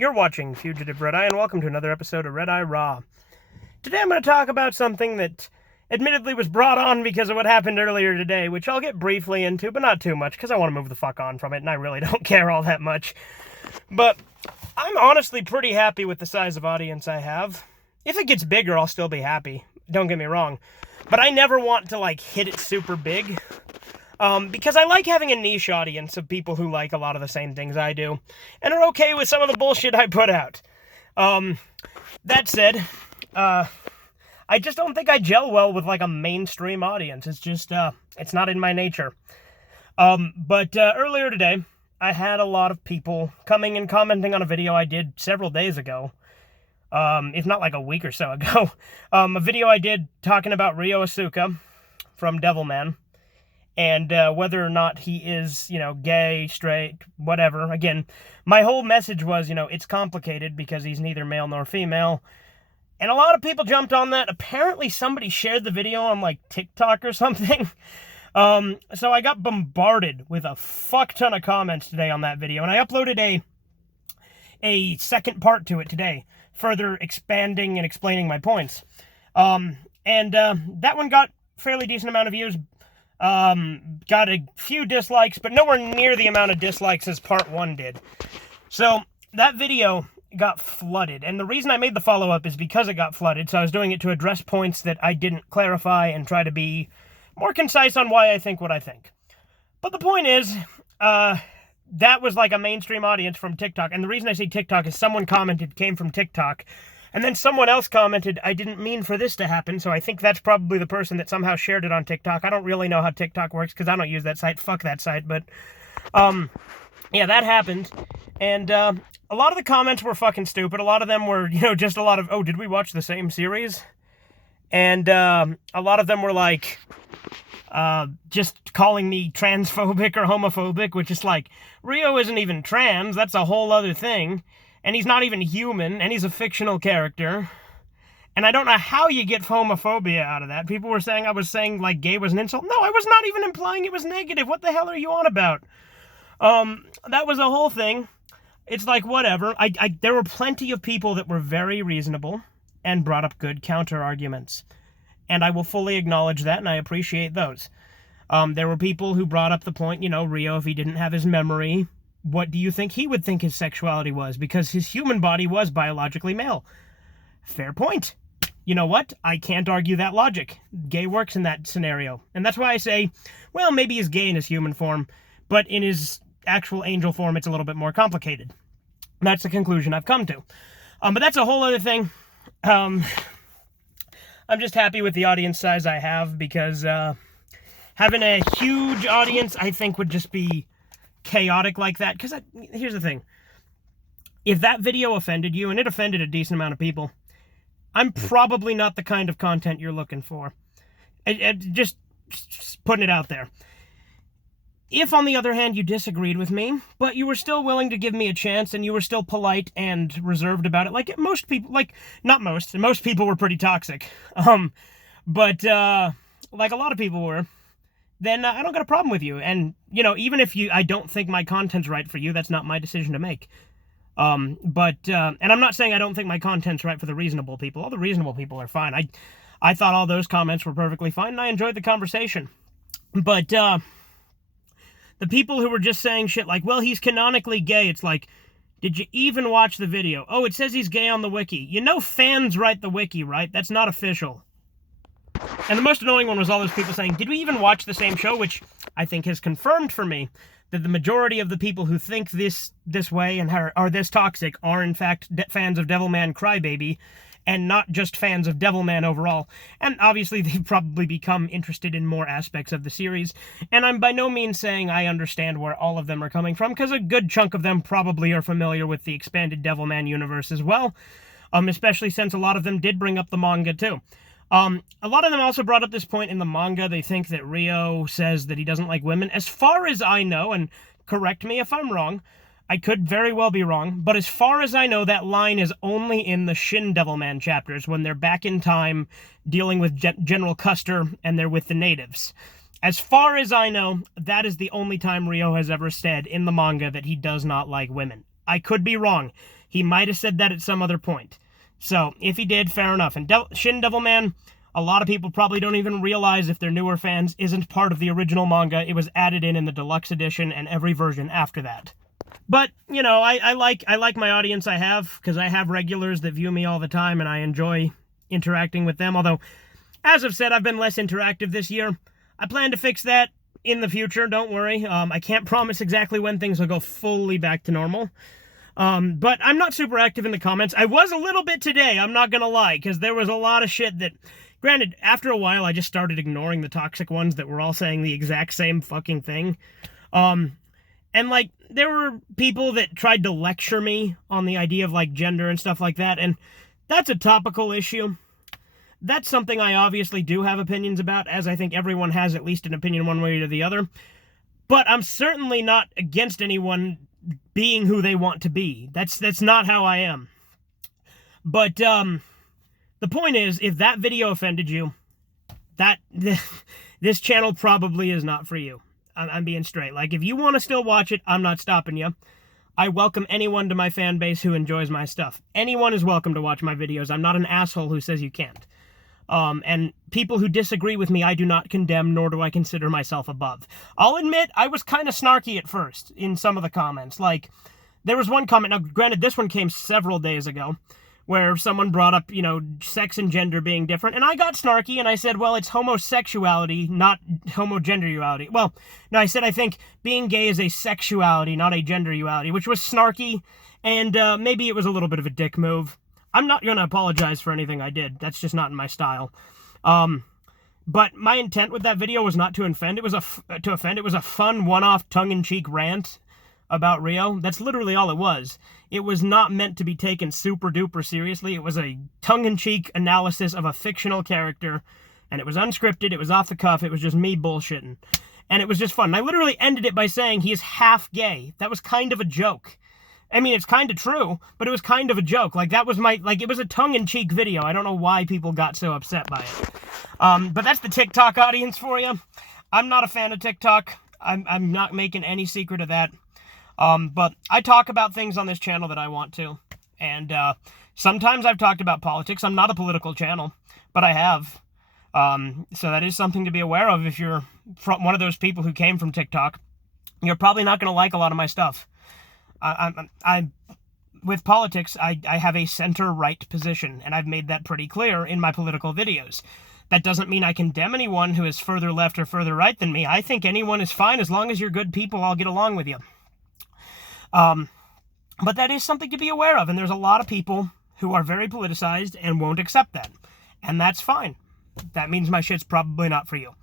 You're watching Fugitive Redeye, and welcome to another episode of Redeye Raw. Today I'm going to talk about something that admittedly was brought on because of what happened earlier today, which I'll get briefly into, but not too much, because I want to move the fuck on from it, and I really don't care all that much. But I'm honestly pretty happy with the size of audience I have. If it gets bigger, I'll still be happy. Don't get me wrong. But I never want to, hit it super big. Because I like having a niche audience of people who like a lot of the same things I do, and are okay with some of the bullshit I put out. That said, I just don't think I gel well with, a mainstream audience. It's just, it's not in my nature. But earlier today, I had a lot of people coming and commenting on a video I did several days ago, if not a week or so ago. A video I did talking about Ryo Asuka from Devilman. And whether or not he is, gay, straight, whatever. Again, my whole message was, it's complicated because he's neither male nor female. And a lot of people jumped on that. Apparently somebody shared the video on, TikTok or something. So I got bombarded with a fuck ton of comments today on that video. And I uploaded a second part to it today, further expanding and explaining my points. That one got a fairly decent amount of views. Got a few dislikes, but nowhere near the amount of dislikes as part 1 did. So, that video got flooded, and the reason I made the follow-up is because it got flooded, so I was doing it to address points that I didn't clarify and try to be more concise on why I think what I think. But the point is, that was a mainstream audience from TikTok, and the reason I say TikTok is someone commented came from TikTok, and then someone else commented, I didn't mean for this to happen, so I think that's probably the person that somehow shared it on TikTok. I don't really know how TikTok works, because I don't use that site. Fuck that site, but, yeah, that happened. And, a lot of the comments were fucking stupid. A lot of them were, just a lot of, oh, did we watch the same series? And, a lot of them were just calling me transphobic or homophobic, which is Ryo isn't even trans, that's a whole other thing. And he's not even human, and he's a fictional character. And I don't know how you get homophobia out of that. People were saying I was saying, gay was an insult. No, I was not even implying it was negative. What the hell are you on about? That was a whole thing. It's whatever. There were plenty of people that were very reasonable and brought up good counter-arguments. And I will fully acknowledge that, and I appreciate those. There were people who brought up the point, Ryo, if he didn't have his memory, what do you think he would think his sexuality was? Because his human body was biologically male. Fair point. You know what? I can't argue that logic. Gay works in that scenario. And that's why I say, well, maybe he's gay in his human form, but in his actual angel form, it's a little bit more complicated. That's the conclusion I've come to. But that's a whole other thing. I'm just happy with the audience size I have, because having a huge audience, I think, would just be chaotic like that. Because here's the thing. If that video offended you, and it offended a decent amount of people, I'm probably not the kind of content you're looking for. Just putting it out there. If, on the other hand, you disagreed with me, but you were still willing to give me a chance, and you were still polite and reserved about it, most people, most people were pretty toxic, but a lot of people were, then I don't got a problem with you. And, even if I don't think my content's right for you, that's not my decision to make. And I'm not saying I don't think my content's right for the reasonable people. All the reasonable people are fine. I thought all those comments were perfectly fine, and I enjoyed the conversation. But, the people who were just saying shit well, he's canonically gay, it's did you even watch the video? Oh, it says he's gay on the wiki. Fans write the wiki, right? That's not official. And the most annoying one was all those people saying, did we even watch the same show? Which I think has confirmed for me that the majority of the people who think this way and are this toxic are in fact fans of Devilman Crybaby, and not just fans of Devilman overall. And obviously they've probably become interested in more aspects of the series. And I'm by no means saying I understand where all of them are coming from, because a good chunk of them probably are familiar with the expanded Devilman universe as well. Especially since a lot of them did bring up the manga too. A lot of them also brought up this point in the manga. They think that Ryo says that he doesn't like women. As far as I know, and correct me if I'm wrong, I could very well be wrong, but as far as I know, that line is only in the Shin Devilman chapters, when they're back in time dealing with General Custer and they're with the natives. As far as I know, that is the only time Ryo has ever said in the manga that he does not like women. I could be wrong. He might have said that at some other point. So, if he did, fair enough. And Shin Devilman, a lot of people probably don't even realize, if they're newer fans, isn't part of the original manga. It was added in the deluxe edition and every version after that. But, you know, I like my audience I have, because I have regulars that view me all the time, and I enjoy interacting with them. Although, as I've said, I've been less interactive this year. I plan to fix that in the future, don't worry. I can't promise exactly when things will go fully back to normal. But I'm not super active in the comments. I was a little bit today, I'm not gonna lie, because there was a lot of shit that... Granted, after a while, I just started ignoring the toxic ones that were all saying the exact same fucking thing. And, like, there were people that tried to lecture me on the idea of, like, gender and stuff like that, and that's a topical issue. That's something I obviously do have opinions about, as I think everyone has at least an opinion one way or the other. But I'm certainly not against anyone being who they want to be. That's not how I am. But, the point is, if that video offended you, this channel probably is not for you. I'm being straight. Like, if you want to still watch it, I'm not stopping you. I welcome anyone to my fan base who enjoys my stuff. Anyone is welcome to watch my videos. I'm not an asshole who says you can't. And people who disagree with me, I do not condemn, nor do I consider myself above. I'll admit, I was kind of snarky at first in some of the comments. Like, there was one comment, now granted, this one came several days ago, where someone brought up, you know, sex and gender being different, and I got snarky, and I said, well, it's homosexuality, not homogenderuality. Well, no, I said I think being gay is a sexuality, not a genderuality, which was snarky, and maybe it was a little bit of a dick move. I'm not going to apologize for anything I did. That's just not in my style. But my intent with that video was not to offend. It was a fun one-off tongue-in-cheek rant about Rio. That's literally all it was. It was not meant to be taken super-duper seriously. It was a tongue-in-cheek analysis of a fictional character, and it was unscripted, it was off the cuff, it was just me bullshitting. And it was just fun. And I literally ended it by saying he is half gay. That was kind of a joke. I mean, it's kind of true, but it was kind of a joke. Like, that was it was a tongue-in-cheek video. I don't know why people got so upset by it. But that's the TikTok audience for you. I'm not a fan of TikTok. I'm not making any secret of that. But I talk about things on this channel that I want to. And, sometimes I've talked about politics. I'm not a political channel, but I have. So that is something to be aware of. If you're one of those people who came from TikTok, you're probably not going to like a lot of my stuff. With politics, I have a center-right position, and I've made that pretty clear in my political videos. That doesn't mean I condemn anyone who is further left or further right than me. I think anyone is fine. As long as you're good people, I'll get along with you. But that is something to be aware of, and there's a lot of people who are very politicized and won't accept that. And that's fine. That means my shit's probably not for you.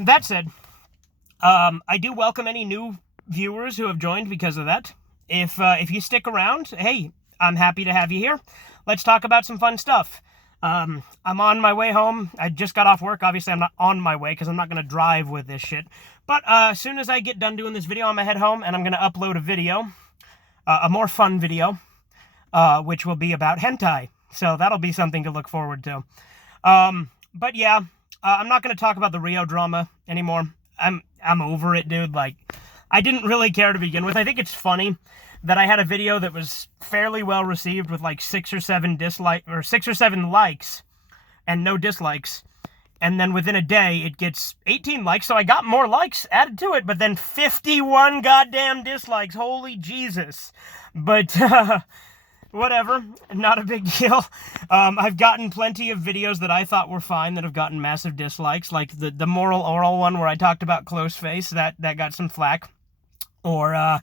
That said, I do welcome any new viewers who have joined because of that. If you stick around, hey, I'm happy to have you here. Let's talk about some fun stuff. I'm on my way home. I just got off work. Obviously, I'm not on my way because I'm not going to drive with this shit. But as soon as I get done doing this video, I'm going to head home and I'm going to upload a video, a more fun video, which will be about hentai. So that'll be something to look forward to. But yeah, I'm not going to talk about the Rio drama anymore. I'm over it, dude. Like, I didn't really care to begin with. I think it's funny that I had a video that was fairly well received with like 6 or 7 likes and no dislikes. And then within a day, it gets 18 likes, so I got more likes added to it, but then 51 goddamn dislikes. Holy Jesus. But, whatever. Not a big deal. I've gotten plenty of videos that I thought were fine that have gotten massive dislikes, like the moral oral one where I talked about close face, that got some flack. Or,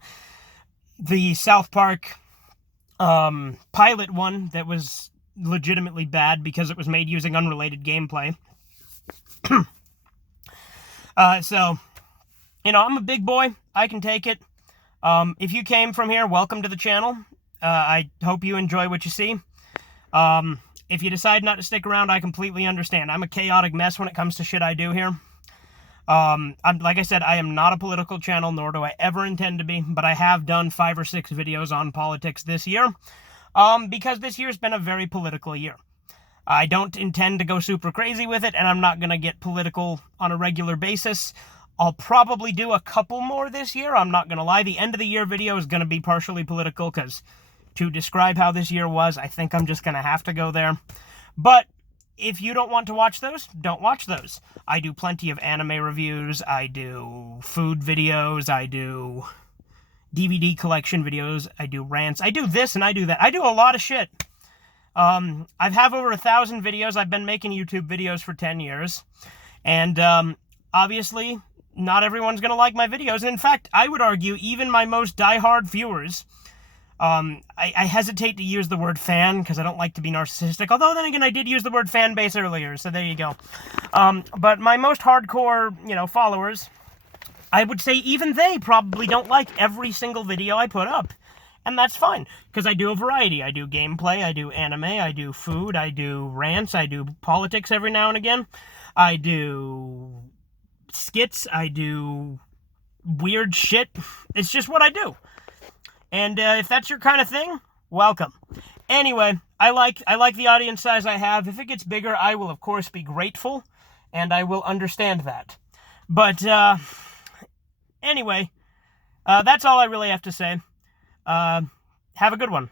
the South Park, pilot one that was legitimately bad because it was made using unrelated gameplay. So, you know, I'm a big boy. I can take it. If you came from here, welcome to the channel. I hope you enjoy what you see. If you decide not to stick around, I completely understand. I'm a chaotic mess when it comes to shit I do here. Like I said, I am not a political channel, nor do I ever intend to be, but I have done 5 or 6 videos on politics this year, because this year's been a very political year. I don't intend to go super crazy with it, and I'm not going to get political on a regular basis. I'll probably do a couple more this year. I'm not going to lie. The end of the year video is going to be partially political because to describe how this year was, I think I'm just going to have to go there. But if you don't want to watch those, don't watch those. I do plenty of anime reviews. I do food videos. I do DVD collection videos. I do rants. I do this and I do that. I do a lot of shit. I have over 1,000 videos. I've been making YouTube videos for 10 years. And obviously, not everyone's going to like my videos. And in fact, I would argue even my most diehard viewers, I hesitate to use the word fan because I don't like to be narcissistic. Although then again, I did use the word fan base earlier, so there you go. But my most hardcore, followers, I would say even they probably don't like every single video I put up. And that's fine, because I do a variety. I do gameplay, I do anime, I do food, I do rants, I do politics every now and again. I do skits, I do weird shit. It's just what I do. And if that's your kind of thing, welcome. Anyway, I like the audience size I have. If it gets bigger, I will, of course, be grateful, and I will understand that. But, anyway, that's all I really have to say. Have a good one.